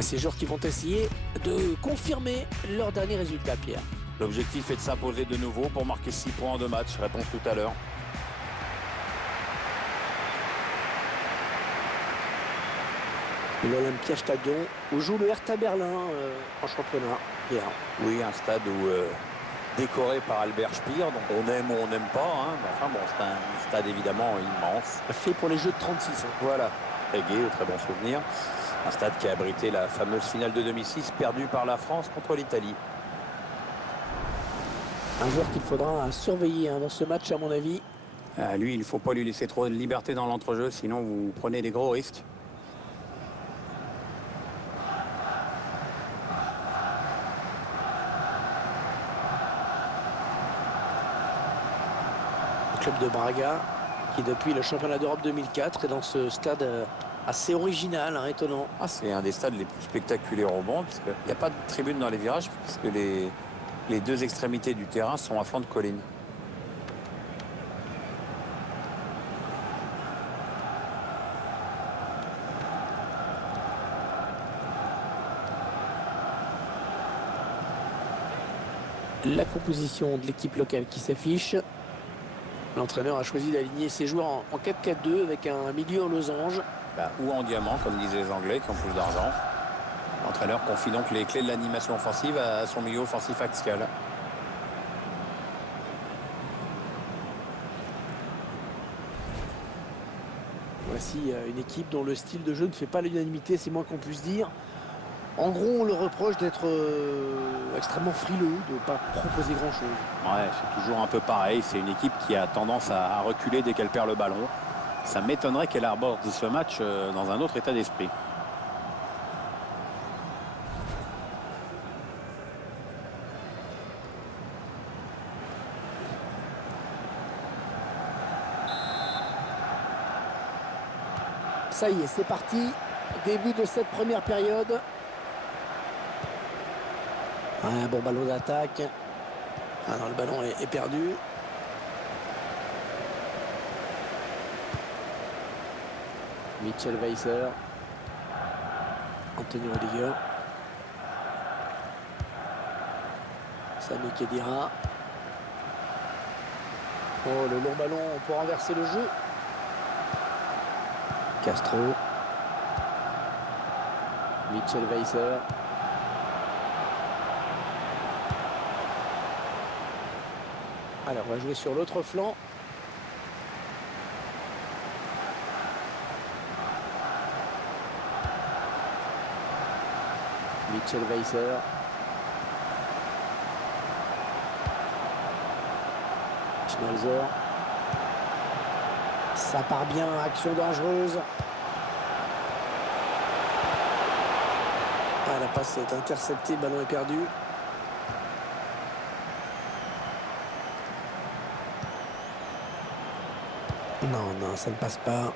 Ces joueurs qui vont essayer de confirmer leur dernier résultat, Pierre. L'objectif est de s'imposer de nouveau pour marquer 6 points en 2 matchs. Réponse tout à l'heure. L'Olympia Stadion où joue le Hertha Berlin en championnat, Pierre. Oui, un stade où décoré par Albert Speer, donc on aime ou on n'aime pas. Hein. Enfin bon, c'est un stade évidemment immense. Fait pour les Jeux de 36 ans. Voilà, très gai, très bon souvenir. Un stade qui a abrité la fameuse finale de 2006 perdue par la France contre l'Italie. Un joueur qu'il faudra surveiller dans ce match, à mon avis. Lui, il ne faut pas lui laisser trop de liberté dans l'entrejeu, sinon vous prenez des gros risques. Le club de Braga, qui depuis le championnat d'Europe 2004 est dans ce stade assez original, étonnant. C'est un des stades les plus spectaculaires au monde, parce qu'il n'y a pas de tribune dans les virages, parce que les deux extrémités du terrain sont à flanc de colline. La composition de l'équipe locale qui s'affiche. L'entraîneur a choisi d'aligner ses joueurs en 4-4-2 avec un milieu en losange. Ou en diamant, comme disaient les Anglais, qui ont plus d'argent. L'entraîneur confie donc les clés de l'animation offensive à son milieu offensif axial. Voici une équipe dont le style de jeu ne fait pas l'unanimité, c'est moins qu'on puisse dire. En gros, on le reproche d'être extrêmement frileux, de ne pas proposer grand-chose. Ouais, c'est toujours un peu pareil. C'est une équipe qui a tendance à reculer dès qu'elle perd le ballon. Ça m'étonnerait qu'elle aborde ce match dans un autre état d'esprit. Ça y est, c'est parti. Début de cette première période. Un bon ballon d'attaque. Le ballon est perdu. Mitchell Weiser. Anthony Rudiger. Sami Khedira. Oh, le long ballon pour renverser le jeu. Castro. Mitchell Weiser. Alors, on va jouer sur l'autre flanc. Mitchell Weiser. Schmalzer. Ça part bien, action dangereuse. La passe est interceptée, le ballon est perdu. Non, ça ne passe pas.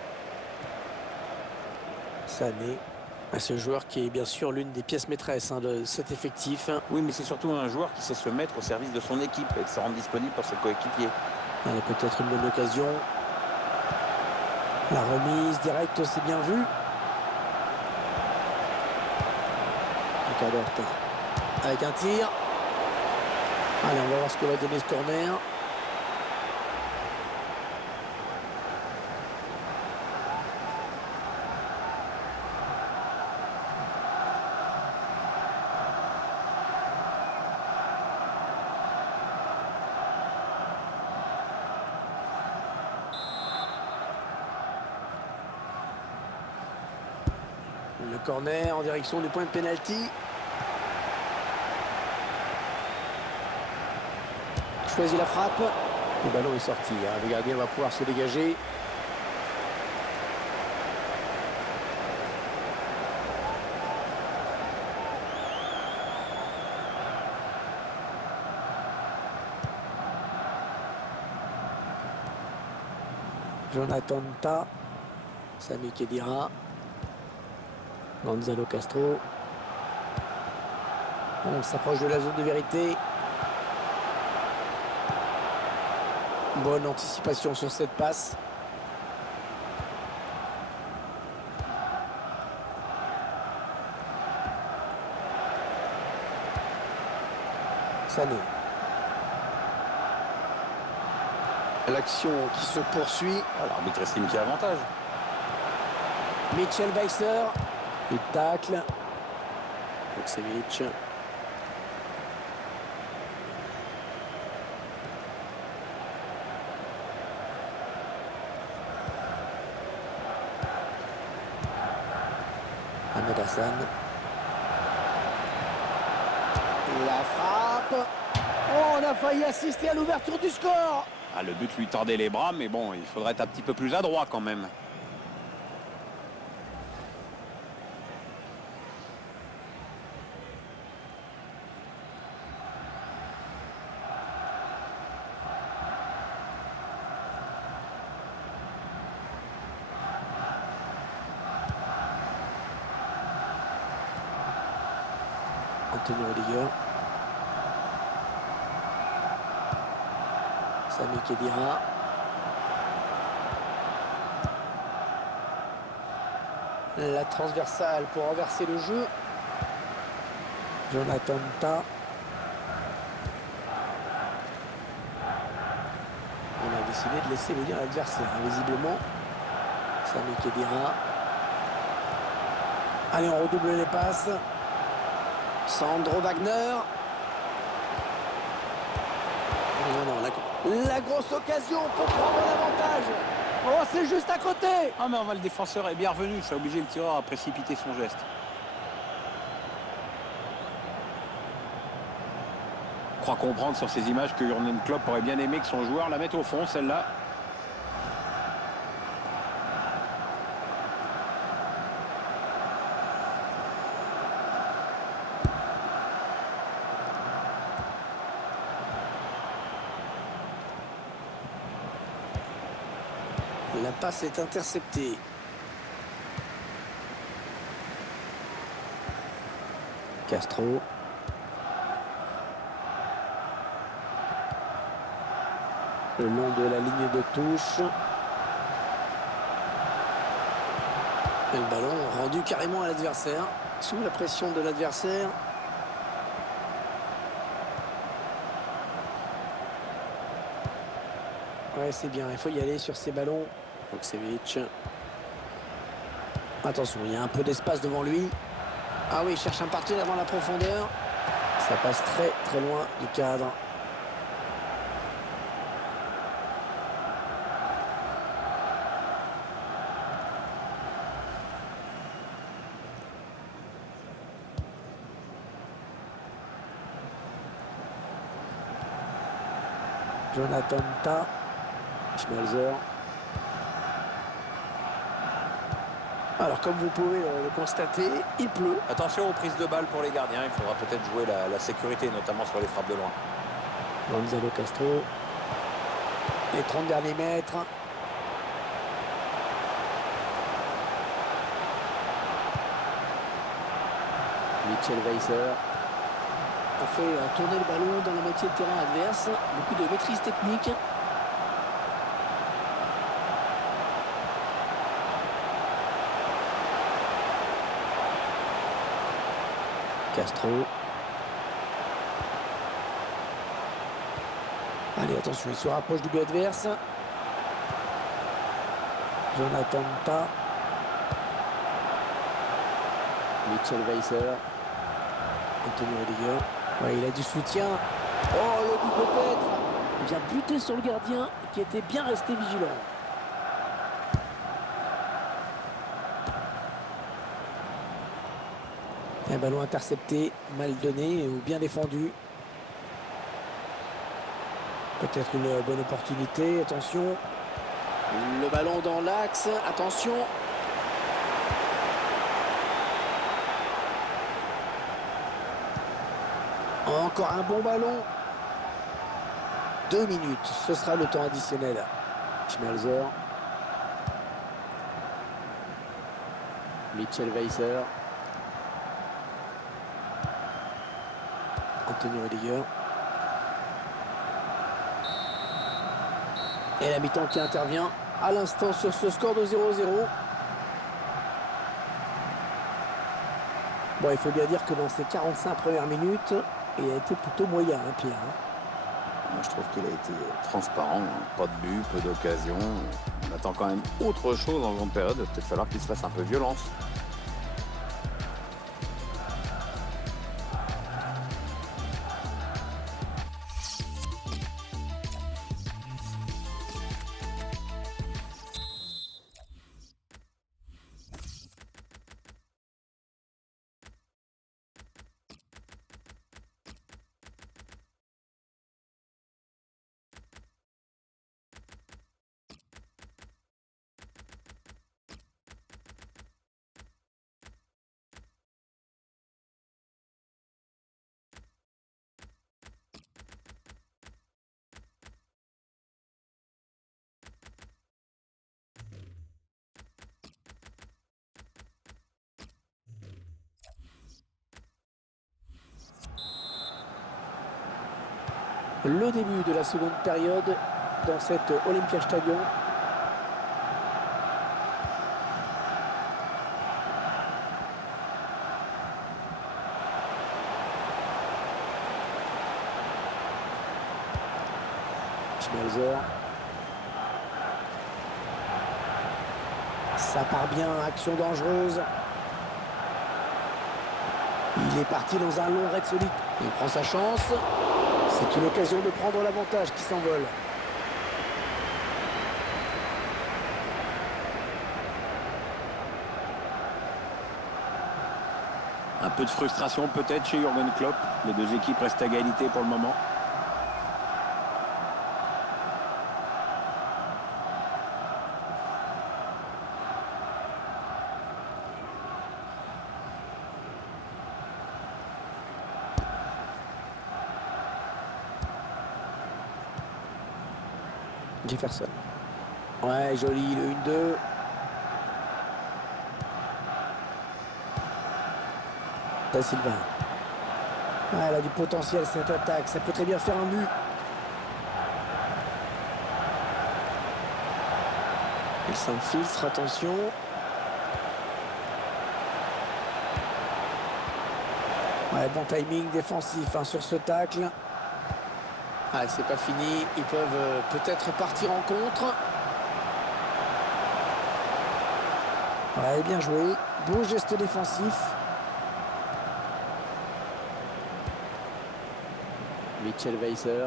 Sané. Ce joueur qui est bien sûr l'une des pièces maîtresses de cet effectif. Oui, mais c'est surtout un joueur qui sait se mettre au service de son équipe et de se rendre disponible pour ses coéquipiers. Peut-être une bonne occasion. La remise directe, c'est bien vu. Avec un tir. Allez, on va voir ce que va donner ce corner. Le corner en direction du point de pénalty. Choisit la frappe. Le ballon est sorti. Le gardien va pouvoir se dégager. Jonathan Ta. Sami Khedira. Gonzalo Castro. On s'approche de la zone de vérité. Bonne anticipation sur cette passe. Sané. L'action qui se poursuit. Ah, l'arbitre estime qu'il y a avantage. Mitchell Weiser. Il tacle. Vukcevic. Ahmed Hassan. La frappe. Oh, on a failli assister à l'ouverture du score. Ah, le but lui tordait les bras, mais bon, il faudrait être un petit peu plus adroit quand même. Antonio Rudiger. Sami Khedira. La transversale pour renverser le jeu. Jonathan Ta. On a décidé de laisser venir l'adversaire, visiblement. Sami Khedira. Allez, on redouble les passes. Sandro Wagner. La grosse occasion pour prendre l'avantage. Oh, c'est juste à côté. Ah, mais le défenseur est bien revenu, ça a obligé le tireur à précipiter son geste. Je crois comprendre sur ces images que Jürgen Klopp aurait bien aimé que son joueur la mette au fond, celle-là. La passe est interceptée. Castro. Le long de la ligne de touche. Et le ballon rendu carrément à l'adversaire. Sous la pression de l'adversaire. Ouais, c'est bien. Il faut y aller sur ces ballons. Vukcevic. Attention, il y a un peu d'espace devant lui. Ah oui, il cherche un partenaire dans la profondeur. Ça passe très très loin du cadre. Jonathan Ta. Schmelzer. Alors, comme vous pouvez le constater, il pleut. Attention aux prises de balles pour les gardiens, il faudra peut-être jouer la sécurité, notamment sur les frappes de loin. Gonzalo Castro. Les 30 derniers mètres. Mitchell Weiser a fait tourner le ballon dans la moitié de terrain adverse. Beaucoup de maîtrise technique. Castro. Allez, attention, il se rapproche du but adverse. Jonathan Ta. Mitchell Weiser. Antonio Rudiger. Ouais, il a du soutien. Oh, le but peut-être. Il vient buter sur le gardien qui était bien resté vigilant. Un ballon intercepté, mal donné ou bien défendu. Peut-être une bonne opportunité, attention. Le ballon dans l'axe, attention. Encore un bon ballon. 2 minutes, ce sera le temps additionnel. Schmelzer. Mitchell Weiser. Antonio Rudiger. Et la mi-temps qui intervient à l'instant sur ce score de 0-0. Bon, il faut bien dire que dans ces 45 premières minutes, et a été plutôt moyen, hein, Pierre. Moi, je trouve qu'il a été transparent, hein. Pas de but, peu d'occasion. On attend quand même autre chose en seconde période. Il va peut-être falloir qu'il se fasse un peu violence. Le début de la seconde période dans cet Olympiastadion. Schmelzer. Ça part bien, action dangereuse. Il est parti dans un long raid solide. Il prend sa chance. C'est une occasion de prendre l'avantage qui s'envole. Un peu de frustration peut-être chez Jürgen Klopp. Les deux équipes restent à égalité pour le moment. Jefferson. Ouais, joli, le 1-2. Da Silva. Ouais, elle a du potentiel cette attaque, ça peut très bien faire un but. Il s'infiltre, attention. Ouais, bon timing défensif hein, sur ce tacle. Ah, c'est pas fini, ils peuvent peut-être partir en contre. Ouais, bien joué, beau geste défensif. Mitchell Weiser.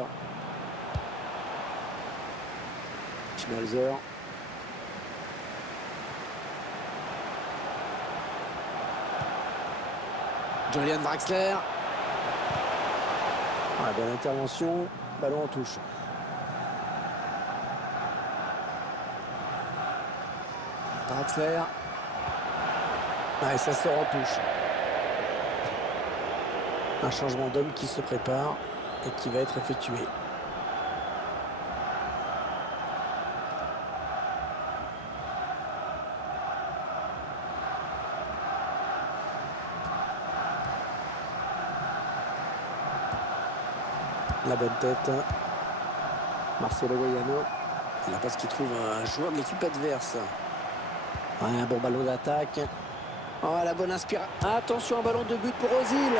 Schmelzer. Julian Draxler. Ah, belle intervention. Ballon en touche. Draxler. Ouais, ça sort en touche. Un changement d'homme qui se prépare et qui va être effectué. La bonne tête. Marcelo Goiano. Il a pas ce qu'il trouve un joueur de l'équipe adverse. Ouais, un bon ballon d'attaque. Oh, la bonne inspiration. Attention, un ballon de but pour Ozil.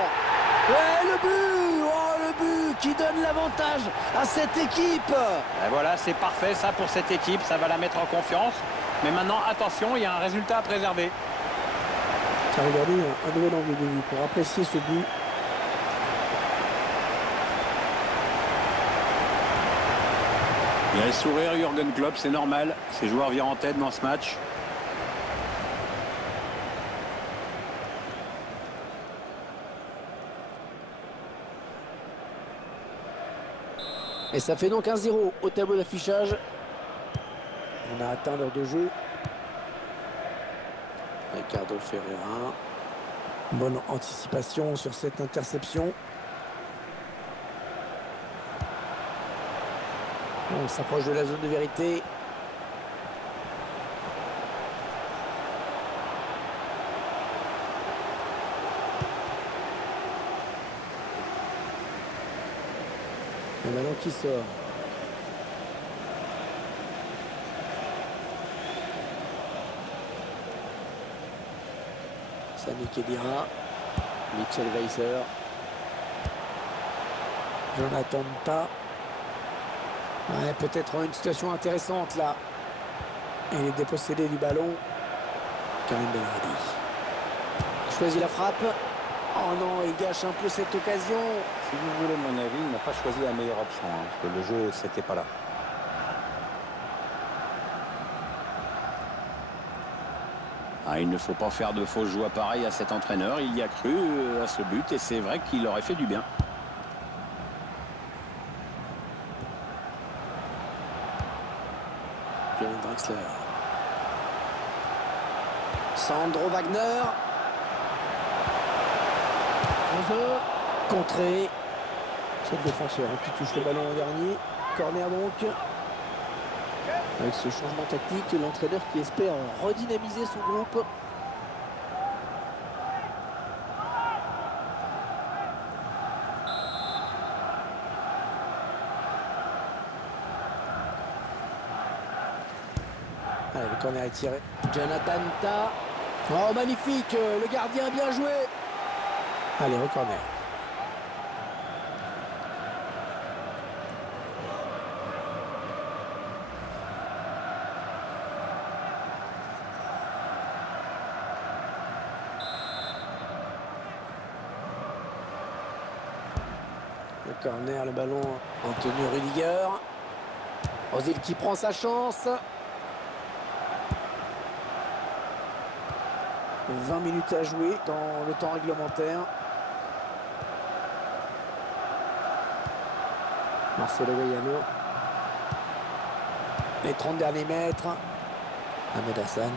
Ouais, le but. Oh, le but qui donne l'avantage à cette équipe. Et voilà, c'est parfait ça pour cette équipe. Ça va la mettre en confiance. Mais maintenant, attention, il y a un résultat à préserver. Tiens, regardez, un nouvel angle de vue pour apprécier ce but. Il a le sourire, Jürgen Klopp, c'est normal. Ses joueurs virent en tête dans ce match. Et ça fait donc 1-0 au tableau d'affichage. On a atteint l'heure de jeu. Ricardo Ferreira. Bonne anticipation sur cette interception. On s'approche de la zone de vérité. Le ballon qui sort. Sami Khedira. Mitchell Weiser. Jonathan Ta. Ouais, peut-être une situation intéressante là. Il est dépossédé du ballon. Karim Benrahma. Il choisit la frappe. Oh non, il gâche un peu cette occasion. Si vous voulez mon avis, il n'a pas choisi la meilleure option, hein, parce que le jeu, c'était pas là. Ah, il ne faut pas faire de fausses joies pareilles à cet entraîneur. Il y a cru à ce but et c'est vrai qu'il aurait fait du bien. Kevin Draxler. Sandro Wagner. Contré. C'est le défenseur qui touche le ballon en dernier. Corner donc. Avec ce changement tactique, l'entraîneur qui espère redynamiser son groupe. Allez, le corner est tiré. Jonathan Ta. Oh, magnifique. Le gardien bien joué. Allez, au corner. Le corner, le ballon en tenue Rudiger. Ozil qui prend sa chance. 20 minutes à jouer dans le temps réglementaire. Marcelo Goiano. Les 30 derniers mètres. Ahmed Hassan.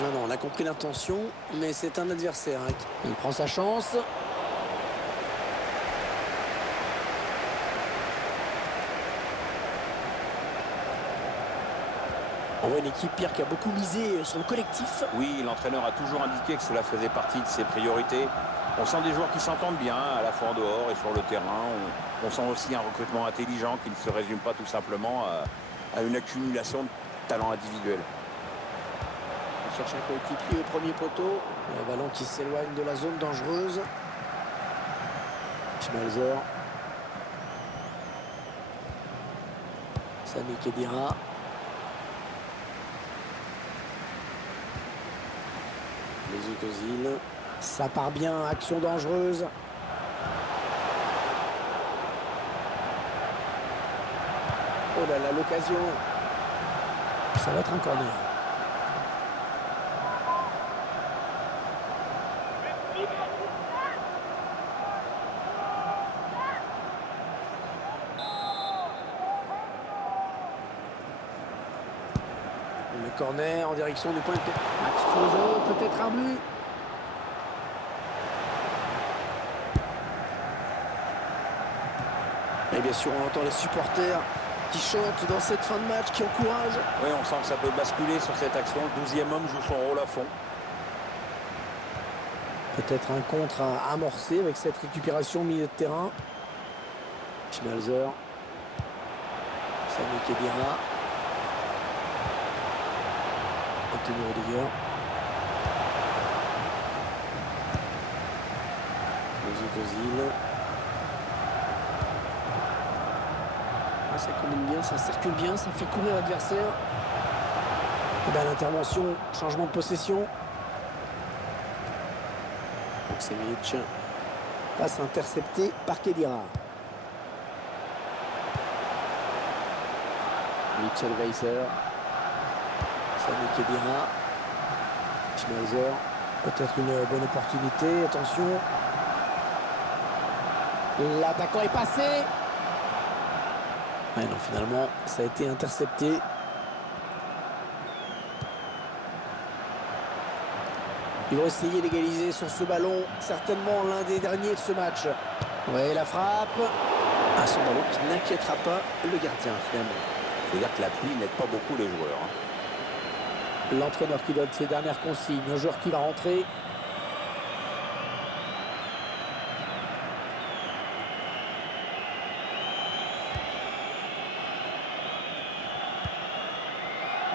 Non, on a compris l'intention, mais c'est un adversaire. Il prend sa chance. On voit une équipe, Pierre, qui a beaucoup misé sur le collectif. Oui, l'entraîneur a toujours indiqué que cela faisait partie de ses priorités. On sent des joueurs qui s'entendent bien, à la fois en dehors et sur le terrain. On sent aussi un recrutement intelligent qui ne se résume pas tout simplement à une accumulation de talents individuels. On cherche un coéquipier au premier poteau. Le ballon qui s'éloigne de la zone dangereuse. Schmalzer. Sami Khedira. Mesut Ozil. Ça part bien, action dangereuse. Oh là là, l'occasion. Ça va être un corner. Le corner en direction du point de tête. Max Kruse, peut-être un but. Et bien sûr, on entend les supporters qui chantent dans cette fin de match, qui encouragent. Oui, on sent que ça peut basculer sur cette action. Le 12e homme joue son rôle à fond. Peut-être un contre à amorcer avec cette récupération au milieu de terrain. Schmalzer. Sami Khedira. Anthony Rudiger. Mesut Ozil. Ça combine bien, ça circule bien, ça fait courir l'adversaire. L'intervention, changement de possession. Vukcevic. Passe interceptée par Khedira. Mitchell Weiser. Sami Khedira. Schmalzer. Peut-être une bonne opportunité. Attention. L'attaquant est passé. Ouais, non, finalement, ça a été intercepté. Ils vont essayer d'égaliser sur ce ballon. Certainement l'un des derniers de ce match. Ouais, la frappe. Ah, son ballon qui n'inquiétera pas le gardien, finalement. Il faut dire que la pluie n'aide pas beaucoup les joueurs. L'entraîneur qui donne ses dernières consignes. Un joueur qui va rentrer.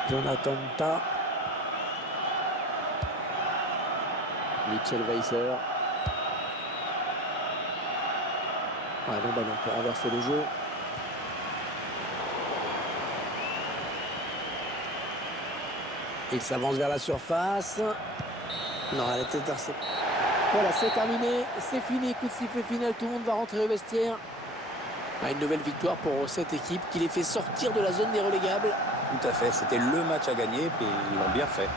Jonathan Ta. Mitchell Weiser. Ouais, bon ballon pour renverser le jeu. Il s'avance vers la surface. Non, elle était interceptée. Voilà, c'est terminé, c'est fini, coup de sifflet final, tout le monde va rentrer au vestiaire. Une nouvelle victoire pour cette équipe qui les fait sortir de la zone des relégables. Tout à fait, c'était le match à gagner, puis ils l'ont bien fait.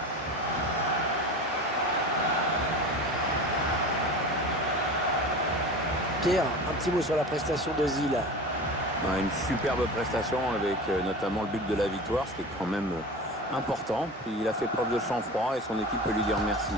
Pierre, un petit mot sur la prestation d'Ozil. Une superbe prestation avec notamment le but de la victoire, ce qui est quand même important. Puis il a fait preuve de sang-froid et son équipe peut lui dire merci.